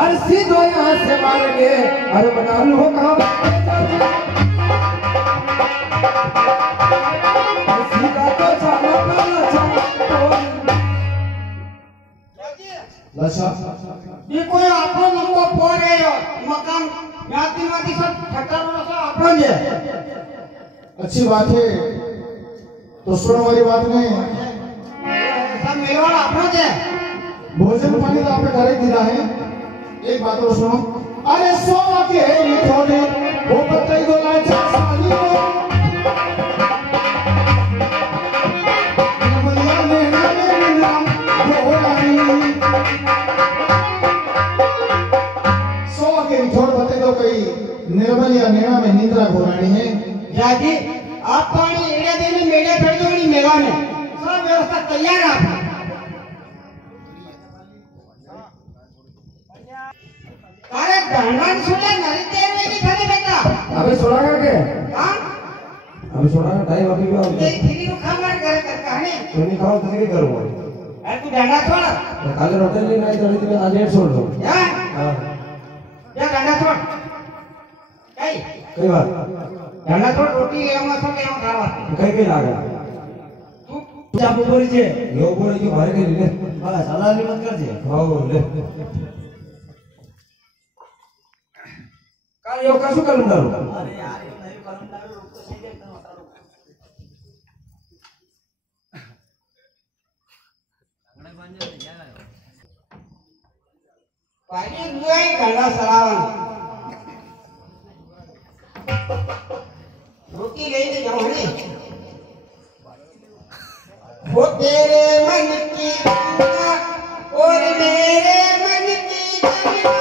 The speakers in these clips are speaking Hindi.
अरे सीधो यहाँ से मारेंगे। अरे बना लो काम सीधा तो चलो लसा ये कोई आपको नंबर फोर है मकान याती माती सब ठट्टा रोसा आपन है। अच्छी बात है तो सुनो हमारी बात में सब मेलवाड़ आपन है। भोजन पानी तो आपने घर ही दिया है। एक बात और सुनो अरे सो के थोड़े वो बताई दो ना साली को नमलिया में नाम वो रानी सो के थोड़ बताई दो कोई निर्मल या नैना में निंद्रा घोरानी है। जाजी आप पानी एड़े देने मेले चढ़ दो नहीं मेला में सब व्यवस्था तैयार है। अरे धनवान सुले नहीं तेरे में नहीं खड़े बेटा। अबे छोड़ागा के हाँ अबे छोड़ागा टाइम अभी भी ये खिली रुखा मार घर कर कहानी तुम नहीं खाओ तो क्या करूँगा। अरे तू डंडा छोड़ काले होटल नहीं नहीं चली थी आज लेट छोड़ दो यार हाँ या डंडा छोड़ कई कई बात डंडा छोड़ रोटी ले आऊंगा सब ले आऊंगा खावा कई कई लागा तू आप ऊपर जे यो ऊपर जो भाई के ले बस अल्लाह ने मत कर जे हां ले काल यो कसु कलम डालो अरे यार ये नहीं कलम डालो रुक तो सही देखता होता रुक लगने बन जाए यार पानी हुए डंडा सलावन रोटी ले ले जाओ हने वो तेरे मन की और मेरे मन की जन्नत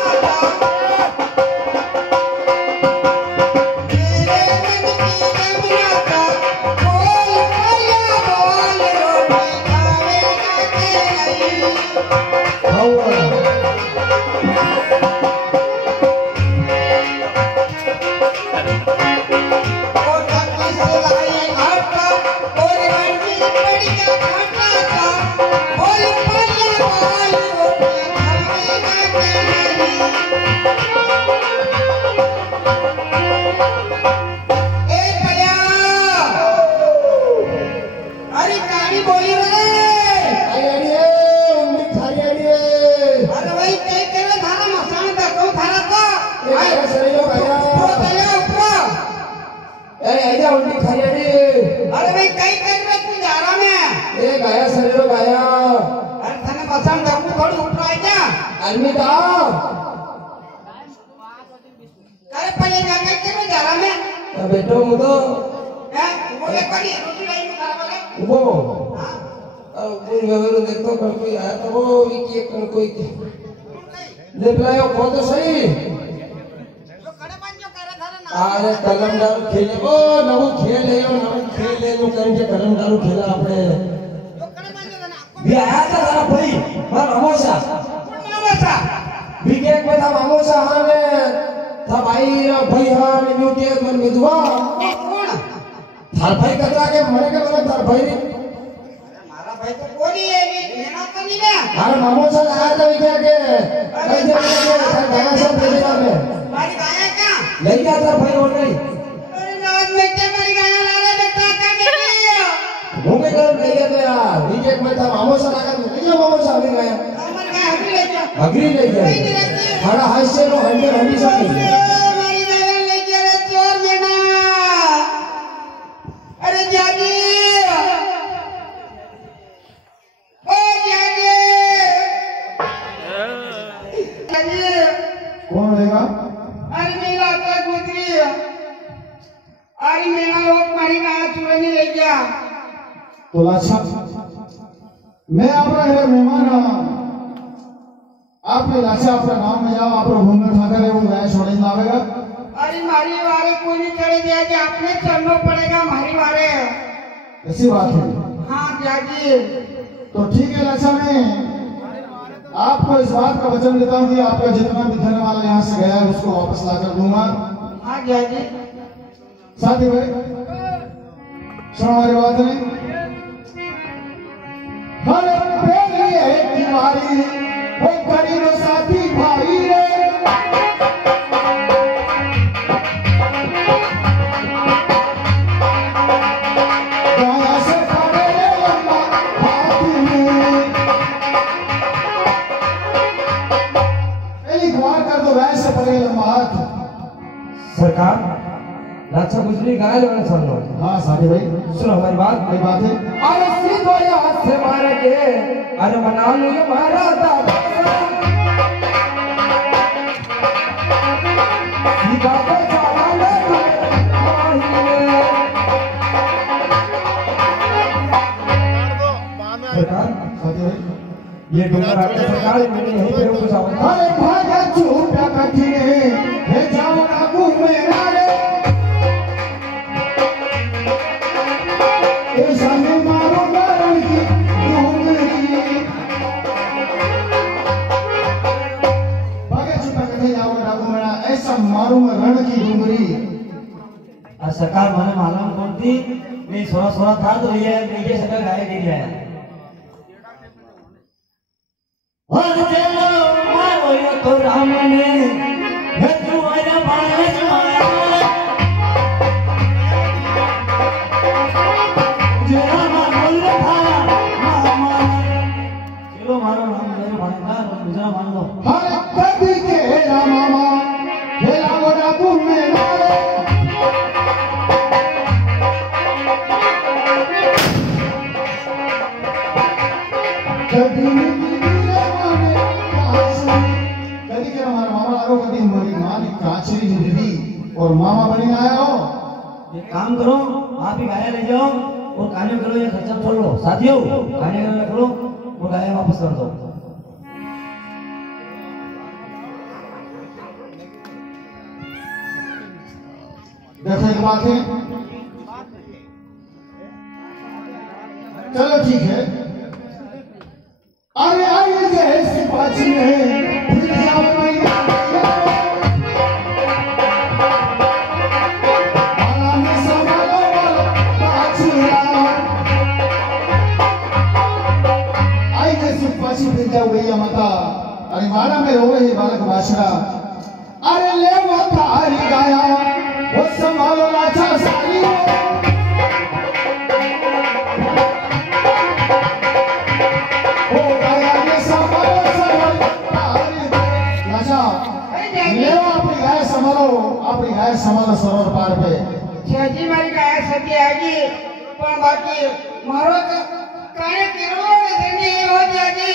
अरे भाई कई कर रहे तू जा रहा मैं ए गाया शरीरो गाया अरे थाने पसंद दबू थोड़ी उठ रहा है क्या आदमी का अरे पहले जा कर के जा रहा मैं बेटो मुदो हैं बोले कड़ी रोटी लाई में खा वाले वो कोई व्यवहार देखो कल कोई आया तो वो विकी कल कोई ले लायो कौन तो सही अरे कलम डाल खेले ओ नव खेले नु करके कलम डाल खेला आपने भी आया था सारा भाई मार मामोसा भी के में था मामोसा हाने था भाई रा भाई हां न्यू के मन विधवा कौन थार भाई कतरा के मरे के मतलब थार भाई हमारा भाई तो कोनी है मेहनत तो नहीं ना अरे मामोसा आया था विके के कैसे गाया सब भेजा में मारी गाया क्या ले जा थार भाई और नहीं अरे रात में क्या मारी गाया ला रहे बेटा क्या कर रही है वो के कर ले गया तो यार विके में था मामोसा लगा ले जा मामोसा अभी गया हमर गाय हमी ले जा अग्री ले जा खड़ा हास्य नो हंडे हमेशा नहीं मारी गाया ले जा रे चोर मेना अरे जानी ओ जानी कौन लेगा अरे मेरा तो गुजरी अरे मेरा लोग मारी गाया चुराने ले गया तो लाछा मैं आपका है मेहमान आपने लाछा अपना गांव में जाओ आप घूमने ठाकर है वो गाय छोड़ने लावेगा अरे मारी वारे कोई नहीं चढ़े दिया कि आपने चलना पड़ेगा मारी वारे ऐसी बात है हाँ जाजी तो ठीक है लाछा मैं आपको इस बात का वचन देता हूँ कि आपका जितना भी धन वाला यहाँ से गया है उसको वापस लाकर दूंगा हाँ जाजी साथी भाई सुनो हमारी बात नहीं हर पहली है दीवारी वो करीब साथी भाई रे गाया से पड़े लम्बा हाथ में एक बार कर दो गाय से पड़े लम्बा हाथ सरकार लाचा गुजरी गाय लोगों ने सुन लो। हाँ साथी भाई सुनो हमारी बात। कोई बात है अरे सीधो हाथ से मार के अरे बना लो ये मारा दादा सीधा पर चला ले सरकार साथी भाई ये डूंगर आते सरकार मैंने यहीं पे रुक जाओ। अरे भागा चूटा कठिने हे जाओ ना घूमे रे ए सामने मारो गारण की डूंगरी भागा चूटा कठिने जाओ ना घूमे ऐसा मारूंगा रण की डूंगरी। सरकार माने मालूम कौन थी नहीं सोना सोना था तो ये सरकार गाय दे दिया है और चलो मारो ये तो राम ने है तुम्हारा बाज मारा जेरा मालूम था मामा चलो मारो राम मेरे मानना मुझे मान लो हर कभी के मामा हे लागो ना घूमे रे कभी और मामा बनी आया हो एक काम करो आप ही गाय ले जाओ और खाने करो ये खर्चा छोड़ लो साथियों खाने का करो और गाय वापस कर दो। देखो एक बात है चलो ठीक है अरे आइए जैसे पाची में फिर जाओ भैया माता अरे मारा में रोवे है बालक बादशाह अरे ले वो थारी गाया वो संभालो लाचा साली ओ गाया ये संभालो लाचा ले अपनी गाय संभालो सरोवर पार पे छजी मारी गाय सती आगी पण बाकी मारो तो काहे किरो ने देनी हो जागी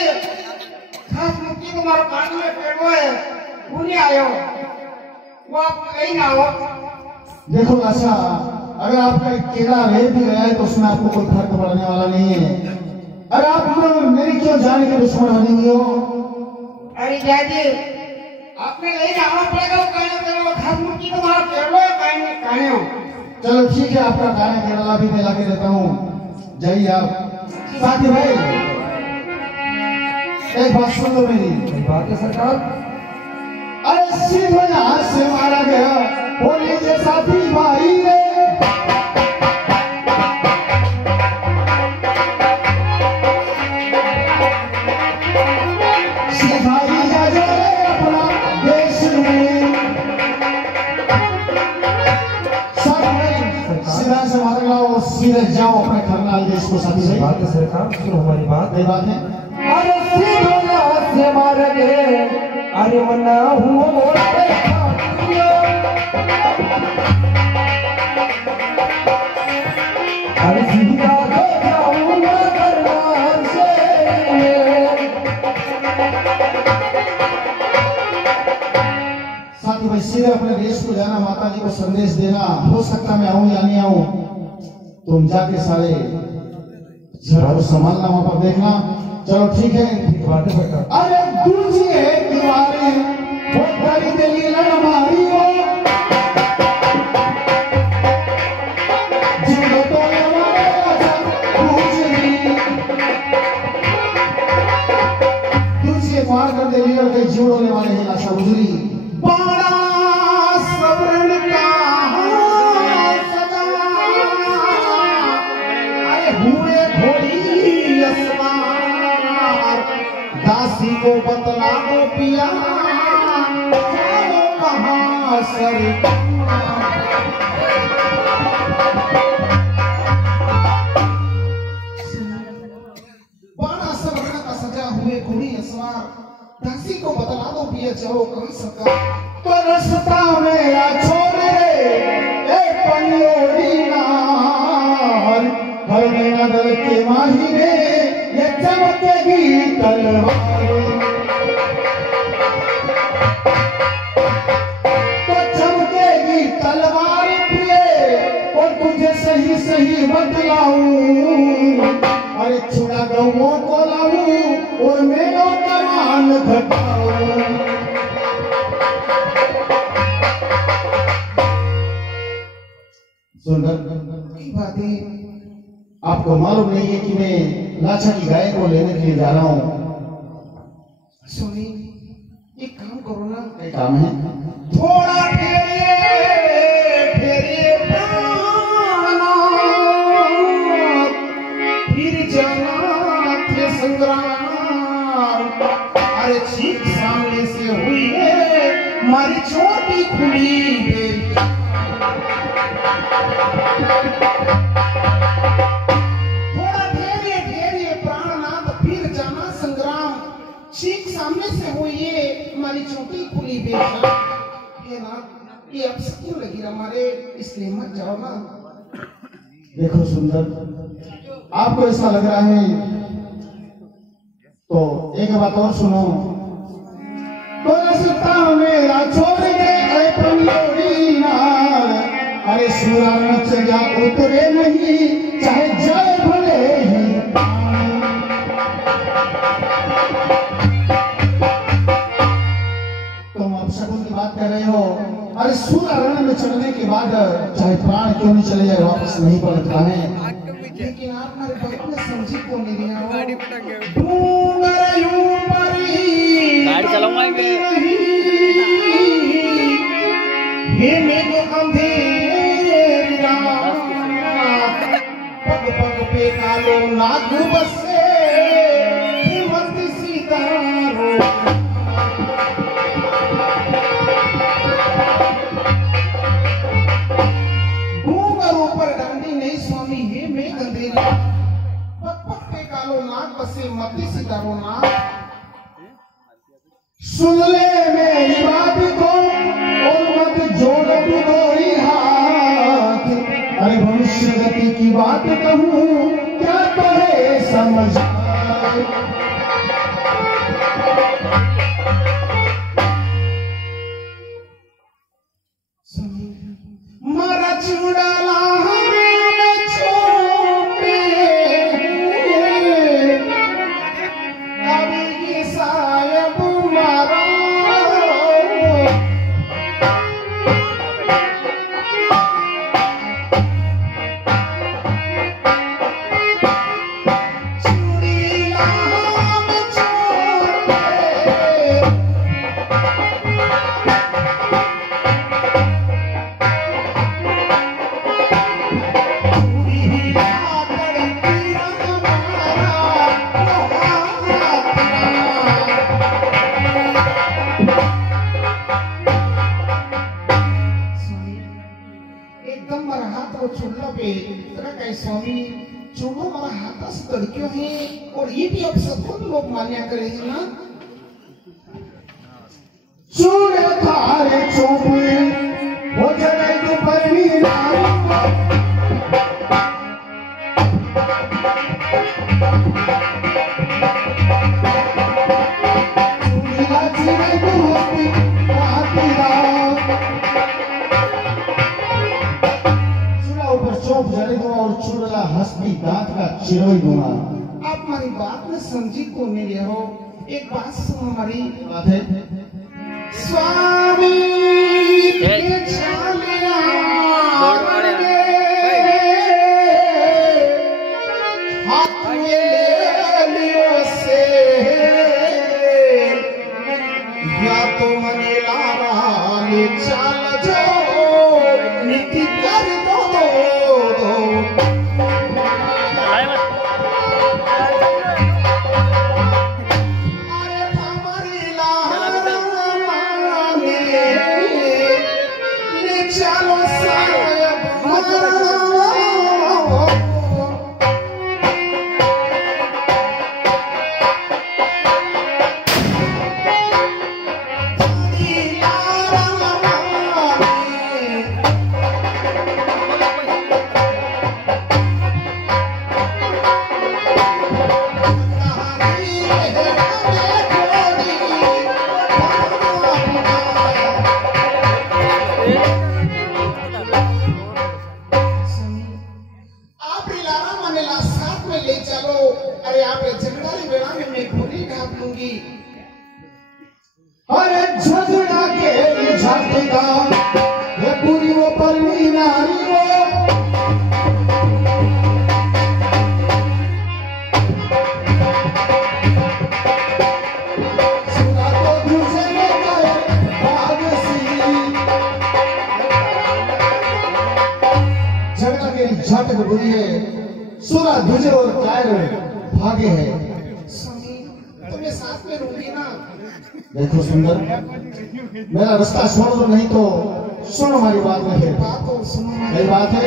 खास मुक्ति तुम्हारा कान में पेड़ो है उन्हीं आयो वो आप कहीं ना हो। देखो लाचा अगर आपका एक केला रह भी गया है तो उसमें आपको कोई फर्क पड़ने वाला नहीं है। अरे आप मेरी क्यों जान के दुश्मन बनी हुई हो। अरे जाजी आपने ले आना पड़ेगा वो कहने के वो खास मुक्ति तुम्हारा पेड़ो है कहने हो। चलो ठीक है आपका गाना केरला भी मैं लाके देता हूँ जाइए आप। साथी भाई एक बात सुन लो मेरी बात है सरकार। अरे सीधो यहाँ से मारा गया वो लीजिए साथी भाई रे सिखाई जा जाए अपना देश में सीधा से मारा गया और सीधे जाओ अपने करनाल देश को साथी भाई। बात है सरकार सुनो हमारी बात। ये बात है अरे सीधो हाथ से मार के अरे मना हुआ मोरे अरे सीधा तो जाऊंगा करनाल से साथी भाई सीधे अपने देश को जाना माता जी को संदेश देना हो सकता मैं आऊं या नहीं आऊं तुम जाके सारे जरा संभालना वहां पर देखना। चलो ठीक है बात है सरकार। अरे दूसरी है दीवारी वो करी दिल्ली लड़मारी हो जिनको तो हमारे राजा दूसरी दूसरी मार कर दिल्ली और कई जोड़ने वाले हैं लाशा गुजरी बड़ा सवर्ण का सदा को बतला दो पिया जानो कहाँ सरकार। बड़ा सवर्ण का सजा हुए घोड़ी असवार दासी को बतला दो पिया जाओ कहाँ सरकार। तो रास्ता मेरा छोड़ रे ए पंडोरी नार हर नैना दल के माही रे ये चमकेगी तलवार। तो चमकेगी तलवार प्रिय और तुझे सही सही बतलाऊं। अरे छुड़ा गौओं को लाऊं और मेलों का मान घटाऊं। सुंदर की बातें आपको मालूम नहीं है कि मैं लाचा की गाय को लेने के लिए जा रहा हूँ। सुनी एक काम करो ना। क्या काम है? थोड़ा फेरिए प्राणनाथ, फिर जाना थे संग्राम। अरे ठीक सामने से हुई है मारी छोटी खुली बेटी। सामने से हुई ये हमारी छोटी खुली बेटा। ये ना ये अब क्यों लगी हमारे, इसलिए मत जाओ ना। देखो सुंदर आपको ऐसा लग रहा है तो एक बात और सुनो। तो रास्ता मेरा छोड़ दे ऐ पंडोरी नार। अरे सूरा न चढ़ा उतरे नहीं चाहे जाए भले ही। बात कर रहे हो। अरे सूर्य रण में चढ़ने के बाद चाहे प्राण क्यों नहीं चले जाए वापस नहीं पलटता है। लेकिन आप मेरे बात में समझी को नहीं दिया हो। डूंगर यूं परी गाड़ी चलाऊंगा ये मेरे अंधेरी रात। पग पग पे कालो नाग बसे मस्त सितारों। बसे मती सितारो ना। सुन ले मेरी बात को और मत जोड़ तू दोरी हाथ। अरे भविष्य गति की बात कहूँ क्या कहे समझ। मारा चुड़ाला स्वामी चूड़ो मारा हाथा से तड़कियों है और ये भी अब सब लोग मान्या करेंगे ना। चूड़े थारे चोपड़े हो जाए तो परवी हंसती दांत का चिरोई दूंगा। आप हमारी बात में समझी को नहीं ले हो। एक बात सुनो हमारी बात है। स्वामी के छालिया हाथ में ले लियो से या तो मने लावा ले चाल जो नीति कर दो। अरे में ले चलो। अरे आप झगड़ारी बेड़ा में मैं घोड़ी ढाप लूंगी। अरे झगड़ा के झटका ये पूरी वो परवी नारी वो सुना तो दूसरे में गए भागसी झगड़ा के झटक बुरी है सुरा दूसरे और कायर भागे है। स्वामी तुम्हें साथ में रहूंगी ना। देखो सुंदर मेरा रास्ता छोड़ दो नहीं तो सुनो हमारी बात में है। बात तो सुनो मेरी बात है।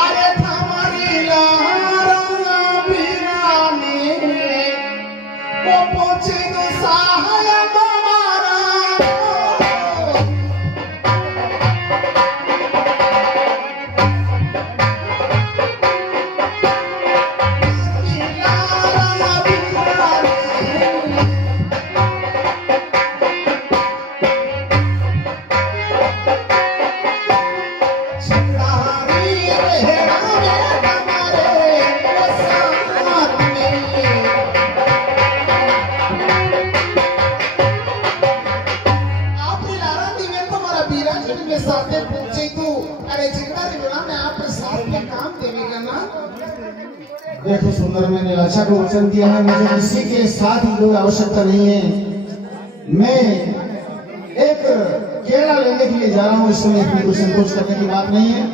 अरे हमारी लहरा बिरानी वो पहुंचे न सहाय हमारा देखो सुंदर मैंने लाचा को वचन दिया है मुझे किसी के साथ ही कोई आवश्यकता नहीं है। मैं एक केला लेने के लिए जा रहा हूँ इसमें कोई संकोच करने की बात नहीं है।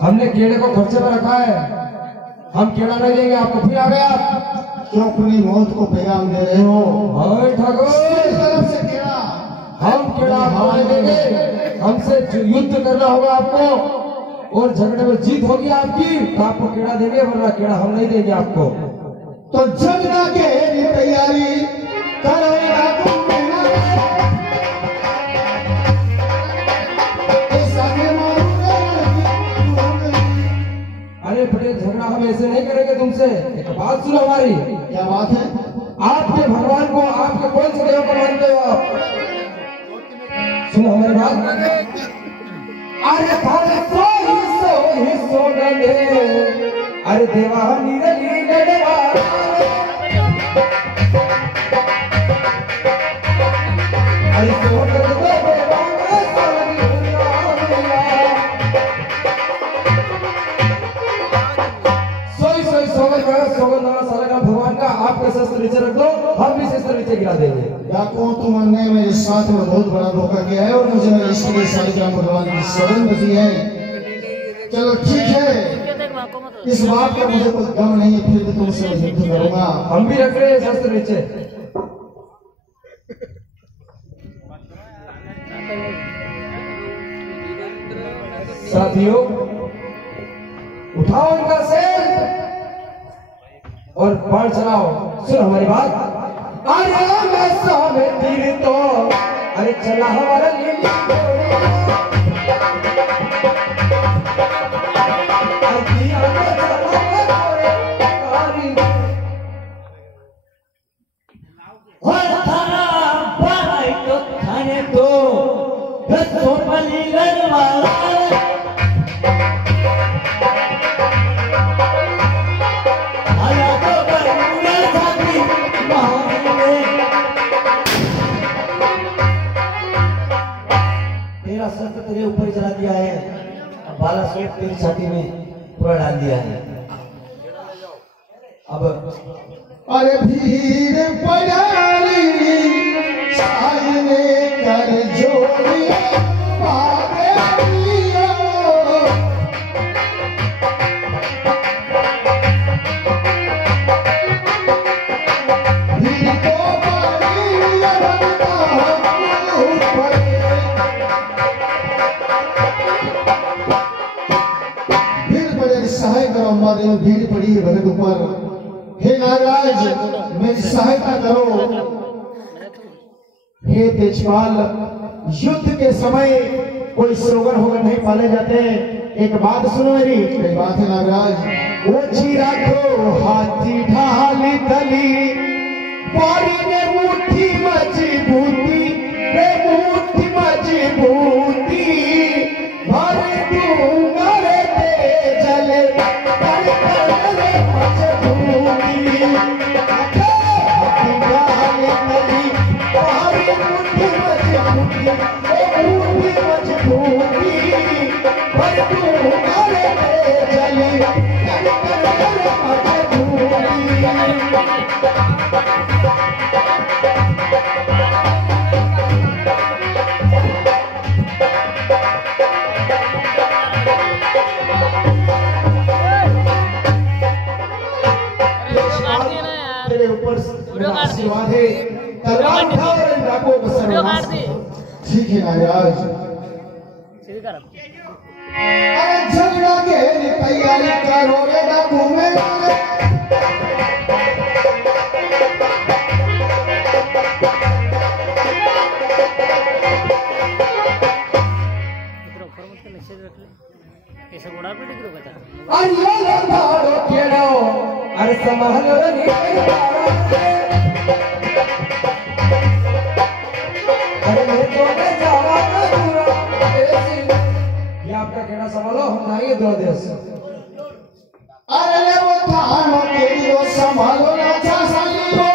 हमने केले को खर्चे में रखा है, हम केला नहीं देंगे आपको। फिर आ गए आप क्यों अपनी मौत को पैगाम दे रहे हो? ठाकुर तरफ से केला हम केला आपको नहीं देंगे। हमसे युद्ध करना होगा आपको और झगड़े में जीत होगी आपकी तो आपको केला देंगे, वरना केला हम नहीं देंगे आपको। तो झगड़ा के तैयारी करेगा तुम बड़े झगड़ा हम ऐसे नहीं करेंगे तुमसे। एक बात सुनो हमारी। क्या बात है? आपके भगवान को आपके कौन से देव को मानते हो आप? सुनो हमारी बात। अरे थारे सो गए अरे देवा नीरली नडवा अरे सो कर दो देवा भगवान का आपके शस्त्र नीचे रख दो, हम भी शस्त्र नीचे गिरा देंगे। डाकुओं तुमने मेरे साथ में बहुत बड़ा धोखा किया है और मुझे मेरे इष्ट देव सालिग्राम भगवान की शरण बची है। चलो ठीक है, इस बात का मुझे कोई गम नहीं है, फिर भी तुमसे युद्ध करूंगा। हम भी रख रहे हैं शस्त्र नीचे। साथियों उठाओ इनका सेल और बाढ़ चलाओ। सुन हमारी बात। अरे मैं सामने तीर तो अरे चला हमारा तेरे ऊपर ही चला दिया है, अब बाला सूट तेरी छाती में पूरा डाल दिया है। अब अरे भीड़ पड़ाली सायने कर जोड़ी भागे दियो। भीड़ को पानी रखता ऊपर। भीड़ पड़े सहाय करो हमारे, भीड़ पड़ी है भगत ऊपर। हे नागराज मेरी सहायता करो। हे तेजपाल, युद्ध के समय कोई सरोवर होकर नहीं पाले जाते। एक बात सुनो मेरी। कई बात है नागराज। ओछी राखो हाथी ढाली तली, पारी ने मुट्ठी मजबूती, रे मुट्ठी मजबूती, भर दूंगा रे तेजल कर रे मजबूती। हाथी ढाली तली, पारी मुट्ठी मजबूती, रे मुट्ठी मजबूती, भर दूंगा रे तेजल कर रे मजबूती। तेरे ऊपर मेरा आशीर्वाद है। तलवार उठाओ और इन डाकुओं को सर्वनाश करो। ठीक है नागराज। अरे झगड़ा के लिए तैयारी करो रे डाकू में। अरे ये लंबाड़ो केड़ो, अरे संभालो रे अरे मैं तो ने जावा ना दूरा ऐसी। ये आपका केड़ा संभालो, हम नहीं दो देश। अरे ले वो थानो केड़ो संभालो ना चा सालियो।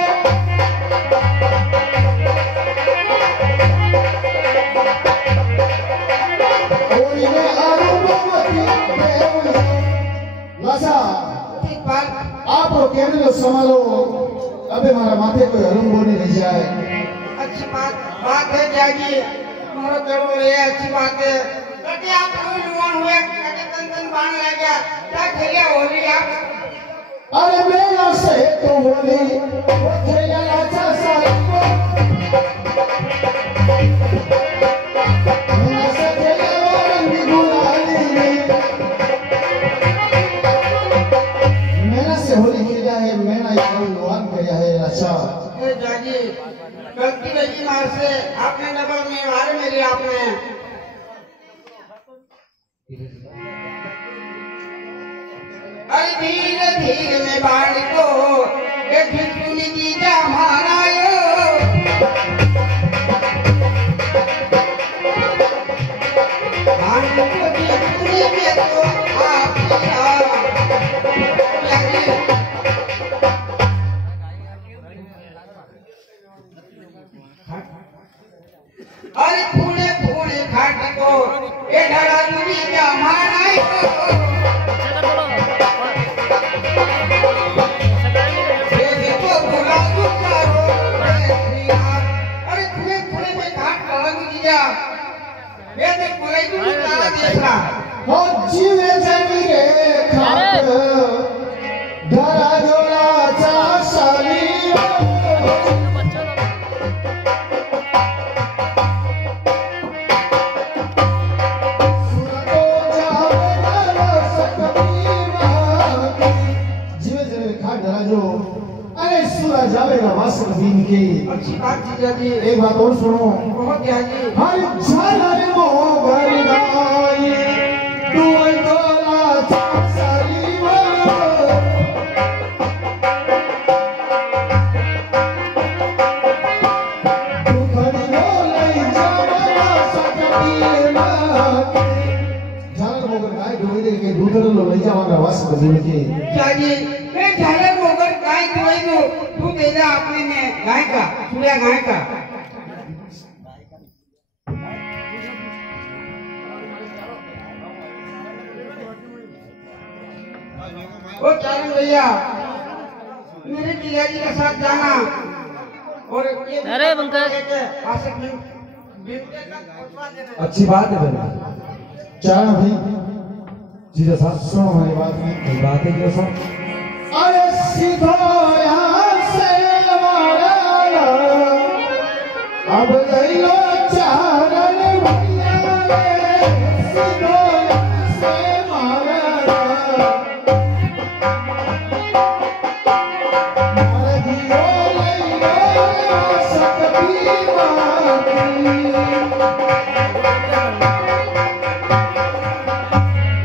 ओरी ने अरुणवती देवली लासा। आप लोग केड़ो संभालो, अबे हमारा माथे कोई हरुम्बो नहीं रह जाए। अच्छी बात है जागी, मारो जरूर है, अच्छी बात है। कभी आप जुआन हुए, कभी तन बाण लग गया, क्या खेलिया होली आप? अरे मेरा से तो होली वो खेला लाचा सालियो। मेरा से खेला वारंग गुलाली, मेरा से होली खेला है, मेरा युवान किया है लाचा। जागी गलती लगी मार से, आपने डबल में मार मेरी आपने। अरे धीरे धीरे में बाढ़ को ये ढिठुनी की जा मारायो। बाढ़ को ढिठुनी में तो आप अरे फूले फूले घाट को ये ढड़ा मुझे क्या मानाई को। ये देखो भोला दुकारो अरे फूले फूले में घाट ढड़ा मुझे क्या ये देख बोले तू क्या देखा। हो जीवे जमी रे खाट धरा जोला चा सालियो। जावेगा वासक दीन की। अच्छी बात जीजा जी। एक बात और सुनो। बहुत क्या जी। हर झालर मोगर गाई तू तोला साली वो। तू खड़ी हो लई जावेगा सकती माके। झालर मोगर गाई डोई के दूधर लो लई जावेगा वासक दीन की। क्या जी मैं झालर मोगर गाय कोई दो तू तेजा अपने में गाय का सूर्या गाय का। ओ चारण भैया मेरे पिताजी के साथ जाना और अरे पंकज आशिक बिनते का पहुंचवा देना। अच्छी बात है बेटा। चारण भाई जी साहब सुनो हमारी बात में। कोई बात है जो साहब। अरे सीधो यहाँ से मारा अब ले लो चारण भैया रे, सीधो यहाँ से मारा मार दियो ले लो सकती माती।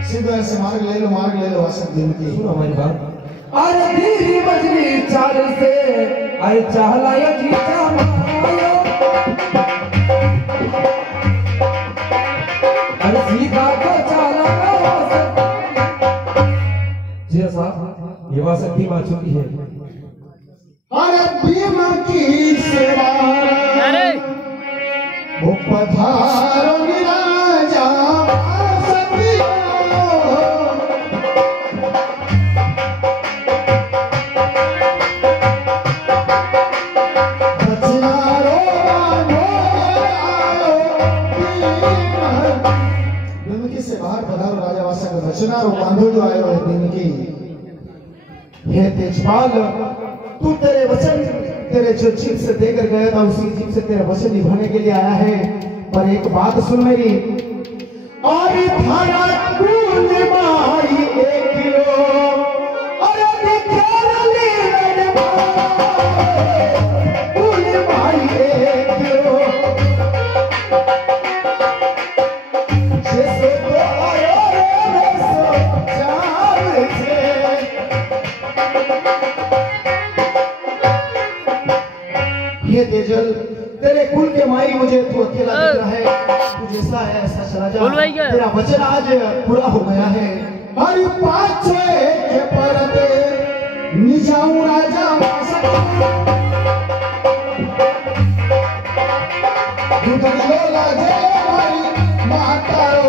सीधो ऐसे मार्ग ले लो आसक दिन की। सुनो हमारी बात। अरे धीरी बजरी चाल से अरे चाहलायो जी चाहलायो अरे सीधा को चालायो जी साहब ये बात सच्ची बात चुकी है। अरे भीम की सेवा अरे वो पधारो निराजा सतियो। बचनारो बांधो आयो भीम की से बाहर पधारो राजा वासा का बचनारो बांधो जो आयो है भीम की। हे तेजपाल तू तेरे वचन तेरे जो जीप से देकर गया था उसी जीप से तेरा वचन निभाने के लिए आया है। पर एक बात सुन मेरी। और थाना कूल माई 1 किलो अरे दिखेरली रे कूल माई 1 किलो जैसे तो आयो रे सो जान से। ये तेजल तेरे कुल के माई मुझे तू अकेला दिख रहा है। तू जैसा है ऐसा चला जा। बोल भाई क्या? तेरा वचन आज पूरा हो गया है। हरि पाछे के परते निजाऊ राजा दुदलियो लागे हमारी माता रो।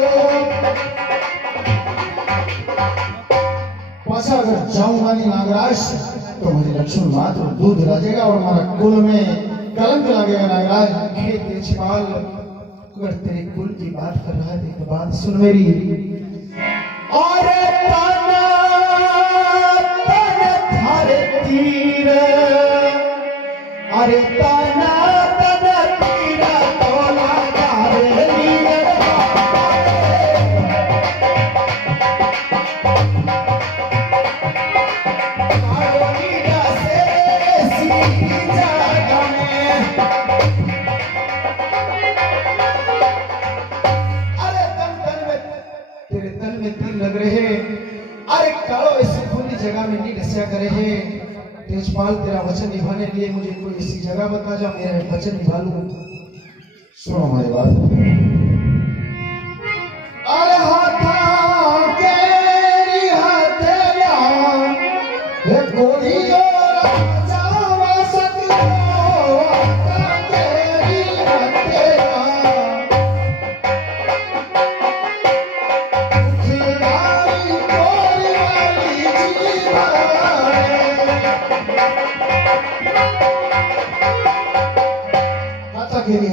पाछा अगर जाऊंगा नहीं नागराज तो हमारी लक्ष्मण मात्र दूध लगेगा और हमारा कुल में कलंक लगेगा नागराज। हे तेजपाल अगर तेरे कुल की बात कर रहा है तो बात सुन मेरी। और ताना तन थारे तीर अरे ताना तन तीर तोला तारे लीर तेरे तन में तीर लग रहे हैं। अरे कालो ऐसी खुली जगह में नहीं डसा करे हैं। तेजपाल तेरा वचन निभाने के लिए मुझे कोई ऐसी जगह बता जा मेरा वचन निभा लूं। सुनो हमारी बात। अरे हाथा केरी हथेलिया हे गोलियो राजा वासतियो हाथा केरी हथेलिया खिलाड़ी कोरी वाली जीवा हाथा केरी